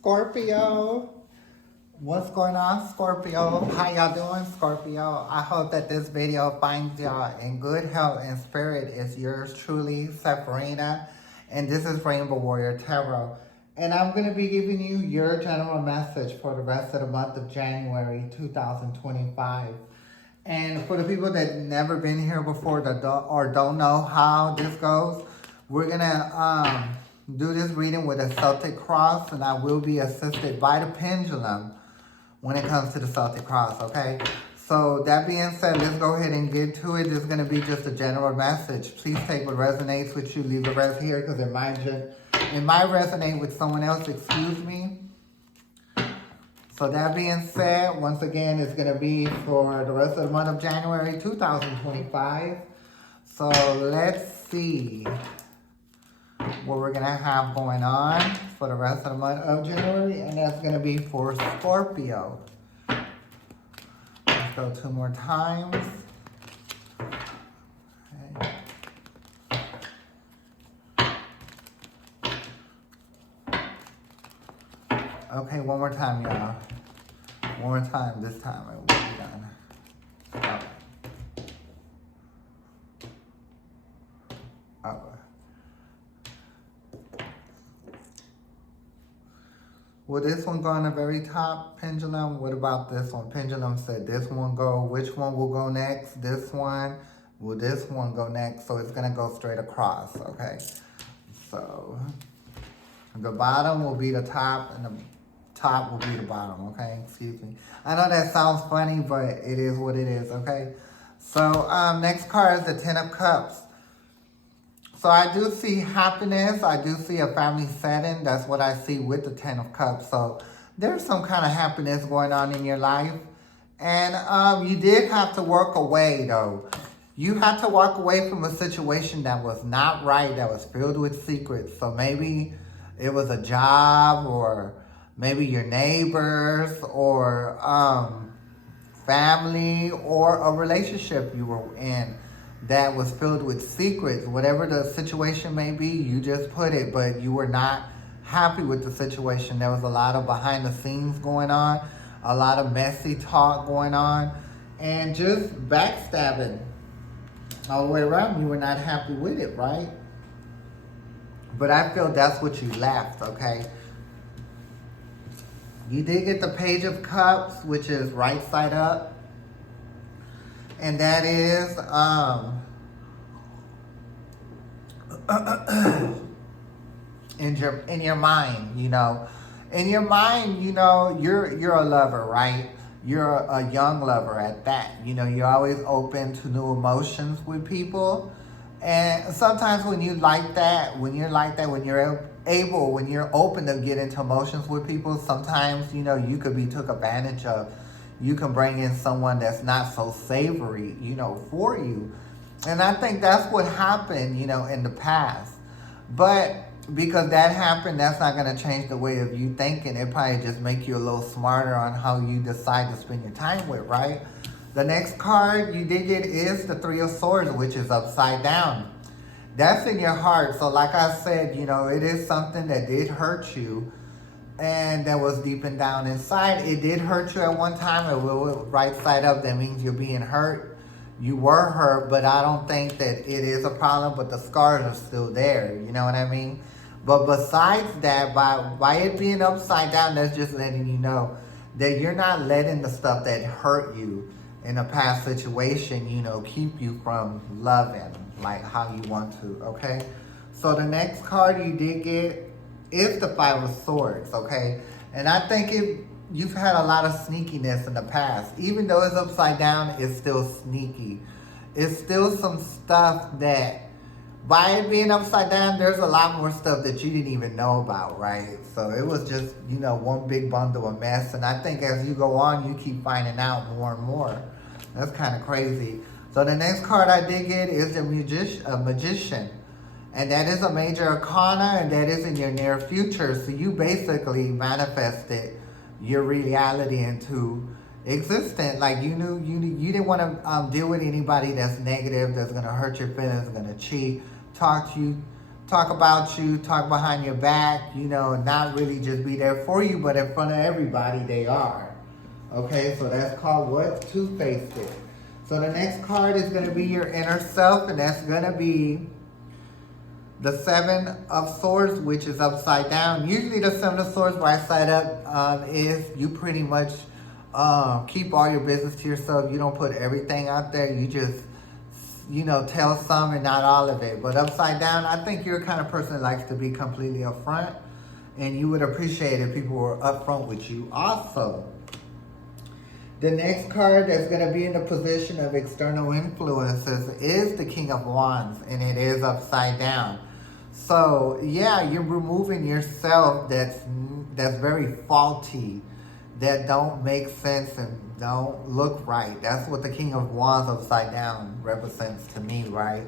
Scorpio. What's going on, Scorpio? How y'all doing, Scorpio? I hope that this video finds y'all in good health and spirit. It's yours truly, Sephirina, and this is Rainbow Warrior Tarot. And I'm going to be giving you your general message for the rest of the month of January 2025. And for the people that never been here before or don't know how this goes, we're going to do this reading with a Celtic cross, and I will be assisted by the pendulum when it comes to the Celtic cross, okay? So that being said, let's go ahead and get to it. This is going to be just a general message. Please take what resonates with you. Leave the rest here because it might resonate with someone else. Excuse me. So that being said, once again, it's going to be for the rest of the month of January 2025. So let's see what we're going to have going on for the rest of the month of January, and that's going to be for Scorpio. Let's go two more times. Okay, one more time, y'all. One more time. This time it will be done. Okay. Okay. Will this one go on the very top, pendulum? What about this one? Pendulum said this one go. Which one will go next? This one. Will this one go next? So it's going to go straight across, okay? So the bottom will be the top and the top will be the bottom, okay? Excuse me. I know that sounds funny, but it is what it is, okay? So next card is the Ten of Cups. So I do see happiness. I do see a family setting. That's what I see with the Ten of Cups. So there's some kind of happiness going on in your life. And you did have to work away, though. You had to walk away from a situation that was not right, that was filled with secrets. So maybe it was a job, or maybe your neighbors, or family, or a relationship you were in that was filled with secrets. Whatever the situation may be, you just put it, but you were not happy with the situation. There was a lot of behind the scenes going on, a lot of messy talk going on, and just backstabbing all the way around. You were not happy with it, right? But I feel that's what you left, okay? You did get the Page of Cups, which is right side up. And that is in your mind, you know. In your mind, you know, you're a lover, right? You're a young lover at that. You know, you're always open to new emotions with people. And sometimes when you're open to get into emotions with people, sometimes, you know, you could be took advantage of. You can bring in someone that's not so savory, you know, for you. And I think that's what happened, you know, in the past. But because that happened, that's not going to change the way of you thinking. It probably just make you a little smarter on how you decide to spend your time with, right? The next card you did get is the Three of Swords, which is upside down. That's in your heart. So like I said, you know, it is something that did hurt you. And that was deep and down inside. It did hurt you at one time. It will right side up. That means you're being hurt. You were hurt, but I don't think that it is a problem. But the scars are still there. You know what I mean? But besides that, by it being upside down, that's just letting you know that you're not letting the stuff that hurt you in a past situation, you know, keep you from loving like how you want to, okay? So the next card you did get is the Five of Swords, okay? And I think you've had a lot of sneakiness in the past. Even though it's upside down, it's still sneaky. It's still some stuff that, by it being upside down, there's a lot more stuff that you didn't even know about, right? So it was just, you know, one big bundle of mess. And I think as you go on, you keep finding out more and more. That's kind of crazy. So the next card I did get is the Magician. And that is a major arcana, and that is in your near future. So you basically manifested your reality into existence. Like you knew you didn't want to deal with anybody that's negative, that's going to hurt your feelings, going to cheat, talk talk about you, talk behind your back, you know, not really just be there for you, but in front of everybody they are. Okay, so that's called what? Two-faced. So the next card is going to be your inner self, and that's going to be the Seven of Swords, which is upside down. Usually the Seven of Swords right side up is you pretty much keep all your business to yourself. You don't put everything out there. You just, you know, tell some and not all of it. But upside down, I think you're the kind of person that likes to be completely upfront. And you would appreciate if people were upfront with you also. The next card that's going to be in the position of external influences is the King of Wands. And it is upside down. So, yeah, you're removing yourself that's very faulty, that don't make sense and don't look right. That's what the King of Wands upside down represents to me, right?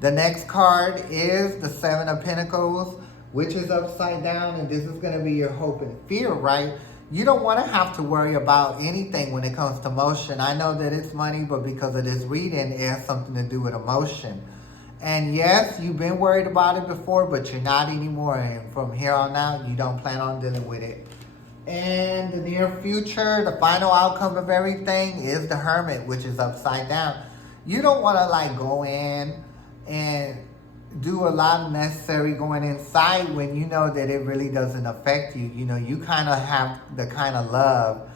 The next card is the Seven of Pentacles, which is upside down, and this is going to be your hope and fear, right? You don't want to have to worry about anything when it comes to emotion. I know that it's money, but because of this reading, it has something to do with emotion. And yes, you've been worried about it before, but you're not anymore. And from here on out, you don't plan on dealing with it. And the near future, the final outcome of everything is the Hermit, which is upside down. You don't want to like go in and do a lot of necessary going inside when you know that it really doesn't affect you. You know, you kind of have the kind of love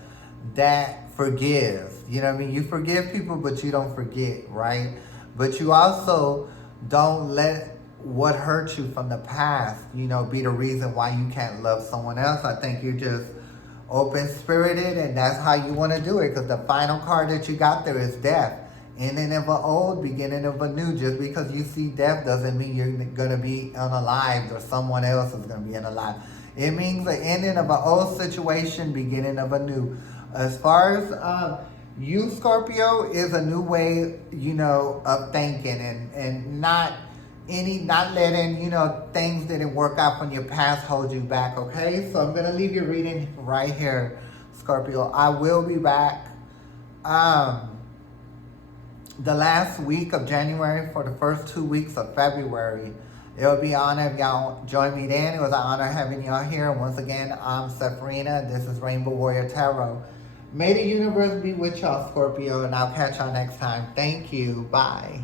that forgives. You know what I mean? You forgive people, but you don't forget, right? But you also don't let what hurt you from the past, you know, be the reason why you can't love someone else. I think you're just open-spirited, and that's how you want to do it, because the final card that you got there is death. Ending of an old, beginning of a new. Just because you see death doesn't mean you're going to be unalived or someone else is going to be unalive. It means the ending of an old situation, beginning of a new. As far as you, Scorpio, is a new way, you know, of thinking and not letting, you know, things that didn't work out from your past hold you back, okay? So I'm going to leave your reading right here, Scorpio. I will be back the last week of January for the first 2 weeks of February. It will be an honor if y'all join me then. It was an honor having y'all here. And once again, I'm Sephirina. This is Rainbow Warrior Tarot. May the universe be with y'all, Scorpio, and I'll catch y'all next time. Thank you. Bye.